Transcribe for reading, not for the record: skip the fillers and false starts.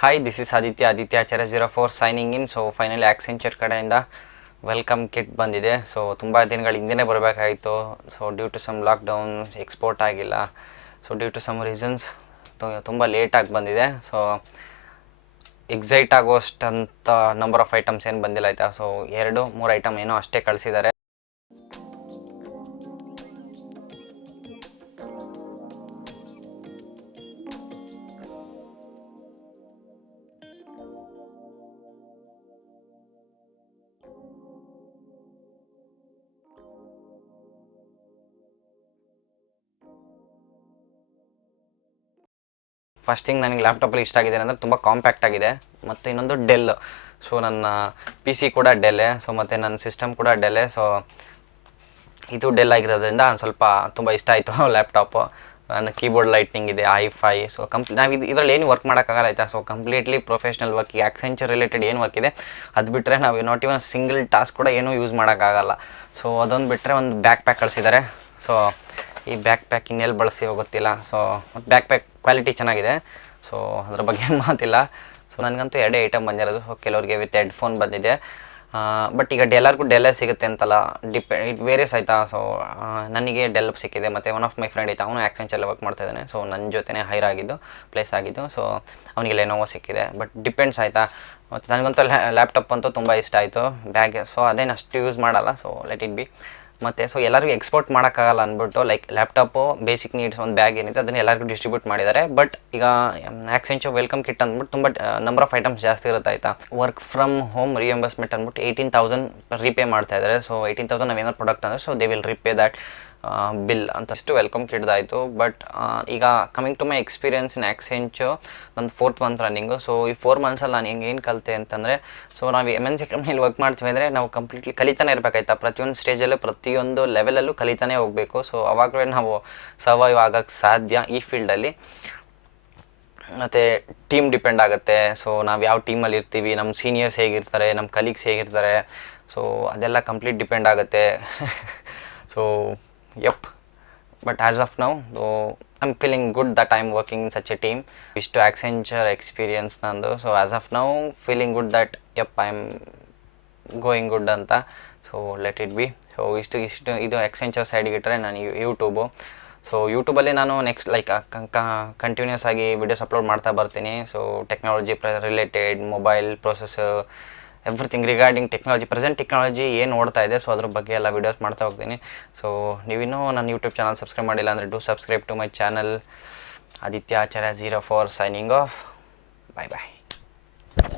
Hi, this is Adityacharya 04 signing in. So finally Accenture ಕಡೆಯಿಂದ welcome kit ಬಂದಿದೆ. So ತುಂಬ ದಿನಗಳ ಹಿಂದೆ ಬರಬೇಕಾಯಿತು. So due to some lockdown export ಆಗಿಲ್ಲ. So due to some reasons ತುಂಬ ಲೇಟಾಗಿ ಬಂದಿದೆ. ಸೊ ಎಕ್ಸೈಟ್ ಆಗೋಷ್ಟಂತ ನಂಬರ್ ಆಫ್ ಐಟಮ್ಸ್ ಏನು ಬಂದಿಲ್ಲ ಆಯಿತಾ. ಸೊ 2-3 ಐಟಮ್ ಏನೋ ಅಷ್ಟೇ ಕಳಿಸಿದ್ದಾರೆ. ಫಸ್ಟ್ ಥಿಂಗ್ ನನಗೆ ಲ್ಯಾಪ್ಟಾಪಲ್ಲಿ ಇಷ್ಟ ಆಗಿದೆ ಅಂದರೆ ತುಂಬ ಕಾಂಪ್ಯಾಕ್ಟ್ ಆಗಿದೆ, ಮತ್ತು ಇನ್ನೊಂದು ಡೆಲ್. ಸೊ ನನ್ನ ಪಿ ಸಿ ಕೂಡ ಡೆಲ್ಲೇ, ಸೊ ಮತ್ತು ನನ್ನ ಸಿಸ್ಟಮ್ ಕೂಡ ಡೆಲ್ಲೇ. ಸೊ ಇದು ಡೆಲ್ ಆಗಿರೋದ್ರಿಂದ ಸ್ವಲ್ಪ ತುಂಬ ಇಷ್ಟ ಆಯಿತು ಲ್ಯಾಪ್ಟಾಪು. ನನ್ನ ಕೀಬೋರ್ಡ್ ಲೈಟ್ನಿಂಗ್ ಇದೆ, i5. ಸೊ ನಾವು ಇದರಲ್ಲಿ ಏನು ವರ್ಕ್ ಮಾಡೋಕ್ಕಾಗಲ್ಲ ಆಯಿತಾ. ಸೊ ಕಂಪ್ಲೀಟ್ಲಿ ಪ್ರೊಫೆಷ್ನಲ್ ವರ್ಕ್, ಈ ಆಕ್ಸೆಂಚರ್ ರಿಲೇಟೆಡ್ ಏನು ವರ್ಕ್ ಇದೆ ಅದು ಬಿಟ್ಟರೆ ನಾವು ನಾಟ್ ಇವನ್ ಸಿಂಗಲ್ ಟಾಸ್ಕ್ ಕೂಡ ಏನೂ ಯೂಸ್ ಮಾಡೋಕ್ಕಾಗಲ್ಲ. ಸೊ ಅದೊಂದು ಬಿಟ್ಟರೆ ಒಂದು ಬ್ಯಾಕ್ ಪ್ಯಾಕ್ ಕಳಿಸಿದ್ದಾರೆ. ಸೊ ಈ ಬ್ಯಾಕ್ ಪ್ಯಾಕ್ ಇನ್ನೆಲ್ಲಿ ಬಳಸ್ತೀವೋ ಗೊತ್ತಿಲ್ಲ. ಸೊ ಬ್ಯಾಕ್ ಪ್ಯಾಕ್ ಕ್ವಾಲಿಟಿ ಚೆನ್ನಾಗಿದೆ, ಸೊ ಅದ್ರ ಬಗ್ಗೆ ಮಾತಿಲ್ಲ. ಸೊ ನನಗಂತೂ 2 ಐಟಮ್ ಬಂದಿರೋದು. ಸೊ ಕೆಲವರಿಗೆ ವಿತ್ ಹೆಡ್ಫೋನ್ ಬಂದಿದೆ, ಬಟ್ ಈಗ ಎಲ್ಲರಿಗೂ ಡೆಲ್ಲೇ ಸಿಗುತ್ತೆ ಅಂತಲ್ಲ, ಇಟ್ ವೇರಿಯಸ್ ಆಯಿತಾ. ಸೊ ನನಗೆ ಡೆಲ್ ಸಿಕ್ಕಿದೆ, ಮತ್ತು ಒನ್ ಆಫ್ ಮೈ ಫ್ರೆಂಡ್ ಆಯಿತಾ, ಅವನು ಆಕ್ಸೆಂಚರಲ್ಲಿ ವರ್ಕ್ ಮಾಡ್ತಾ ಇದ್ದಾನೆ. ಸೊ ನನ್ನ ಜೊತೆನೇ ಹೈರ್ ಆಗಿದ್ದು, ಪ್ಲೇಸ್ ಆಗಿದ್ದು. ಸೊ ಅವನಿಗೆ ಲೆನೋವೋ ಸಿಕ್ಕಿದೆ, ಬಟ್ ಡಿಪೆಂಡ್ಸ್ ಆಯಿತಾ. ಮತ್ತು ನನಗಂತೂ ಲ್ಯಾಪ್ಟಾಪ್ ಅಂತೂ ತುಂಬ ಇಷ್ಟ ಆಯಿತು. ಬ್ಯಾಗ್ ಸೊ ಅದೇನು ಅಷ್ಟು ಯೂಸ್ ಮಾಡಲ್ಲ, ಸೊ ಲೆಟ್ ಇಟ್ ಬಿ. ಮತ್ತು ಸೊ ಎಲ್ಲರಿಗೂ ಎಕ್ಸ್ಪೋರ್ಟ್ ಮಾಡೋಕ್ಕಾಗಲ್ಲ ಅಂದ್ಬಿಟ್ಟು, ಲೈಕ್ ಲ್ಯಾಪ್ಟಾಪು ಬೇಸಿಕ್ ನೀಡ್ಸ್ ಒಂದು ಬ್ಯಾಗ್ ಏನಿದೆ ಅದನ್ನು ಎಲ್ಲರಿಗೂ ಡಿಸ್ಟ್ರಿಬ್ಯೂಟ್ ಮಾಡಿದ್ದಾರೆ. ಬಟ್ ಈಗ ಆಕ್ಸೆಂಚರ್ ವೆಲ್ಕಮ್ ಕಿಟ್ ಅಂದ್ಬಿಟ್ಟು ತುಂಬ ನಂಬರ್ ಆಫ್ ಐಟಮ್ಸ್ ಜಾಸ್ತಿ ಇರುತ್ತೆ ಆಯಿತಾ. ವರ್ಕ್ ಫ್ರಮ್ ಹೋಮ್ ರಿಯಂಬರ್ಸ್ಮೆಂಟ್ ಅಂದ್ಬಿಟ್ಟು 18,000 ರೀಪೇ ಮಾಡ್ತಾ ಇದ್ದಾರೆ. ಸೊ 18,000 ನಾವೇನಾದ್ರು ಪ್ರಾಡಕ್ಟ್ ಅಂದರೆ so they will repay that bill ಅಂತಷ್ಟು ವೆಲ್ಕಮ್ ಕಿಟ್ದಾಯಿತು. ಬಟ್ ಈಗ coming to my experience in Accenture, ನಂದು 4th ಮಂತ್ ರನ್ನಿಂಗು. ಸೊ ಈ 4 ಮಂತ್ಸಲ್ಲಿ ನಾನು ಏನು ಕಲಿತೆ ಅಂತಂದರೆ, ಸೊ ನಾವು MNC ಕಂಪ್ನಿಯಲ್ಲಿ ವರ್ಕ್ ಮಾಡ್ತೀವಿ ಅಂದರೆ ನಾವು ಕಂಪ್ಲೀಟ್ಲಿ ಕಲಿತಾನೆ ಇರಬೇಕಾಯ್ತಾ. ಪ್ರತಿಯೊಂದು ಸ್ಟೇಜಲ್ಲೂ ಪ್ರತಿಯೊಂದು ಲೆವೆಲಲ್ಲೂ ಕಲಿತಾನೆ ಹೋಗಬೇಕು. ಸೊ ಅವಾಗಲೇ ನಾವು ಸರ್ವೈವ್ ಆಗೋಕ್ಕೆ ಸಾಧ್ಯ ಈ ಫೀಲ್ಡಲ್ಲಿ. ಮತ್ತು ಟೀಮ್ ಡಿಪೆಂಡ್ ಆಗುತ್ತೆ. ಸೊ ನಾವು ಯಾವ ಟೀಮಲ್ಲಿ ಇರ್ತೀವಿ, ನಮ್ಮ ಸೀನಿಯರ್ಸ್ ಹೇಗಿರ್ತಾರೆ, ನಮ್ಮ ಕಲೀಗ್ಸ್ ಹೇಗಿರ್ತಾರೆ, ಸೊ ಅದೆಲ್ಲ ಕಂಪ್ಲೀಟ್ ಡಿಪೆಂಡ್ ಆಗುತ್ತೆ. So yup, but as of now I'm feeling good that I am working in such a team. ಇಷ್ಟು ಆಕ್ಸೆಂಚರ್ ಎಕ್ಸ್ಪೀರಿಯನ್ಸ್ ನಂದು. So as of now feeling good that yup I am going good ಅಂತ. So let it be. So ಇಷ್ಟು ಇದು Accenture ಸೈಡಿಗೆ ಇಟ್ಟರೆ ನಾನು YouTube. So ಯೂಟ್ಯೂಬಲ್ಲಿ ನಾನು ನೆಕ್ಸ್ಟ್ ಲೈಕ್ ಕಂಟಿನ್ಯೂಸ್ ಆಗಿ ವಿಡಿಯೋಸ್ ಅಪ್ಲೋಡ್ ಮಾಡ್ತಾ ಬರ್ತೀನಿ. So technology related, mobile processor, everything regarding technology, present technology ಏನು ಓಡ್ತಾ ಇದೆ, ಸೊ ಅದ್ರ ಬಗ್ಗೆ ಎಲ್ಲ ವೀಡಿಯೋಸ್ ಮಾಡ್ತಾ ಹೋಗ್ತೀನಿ. ಸೊ ನೀವಿನ್ನೂ ನನ್ನ ಯೂಟ್ಯೂಬ್ ಚಾನಲ್ ಸಬ್ಸ್ಕ್ರೈಬ್ ಮಾಡಿಲ್ಲ ಅಂದರೆ do subscribe to my channel. Adityacharya 04 signing off. Bye bye.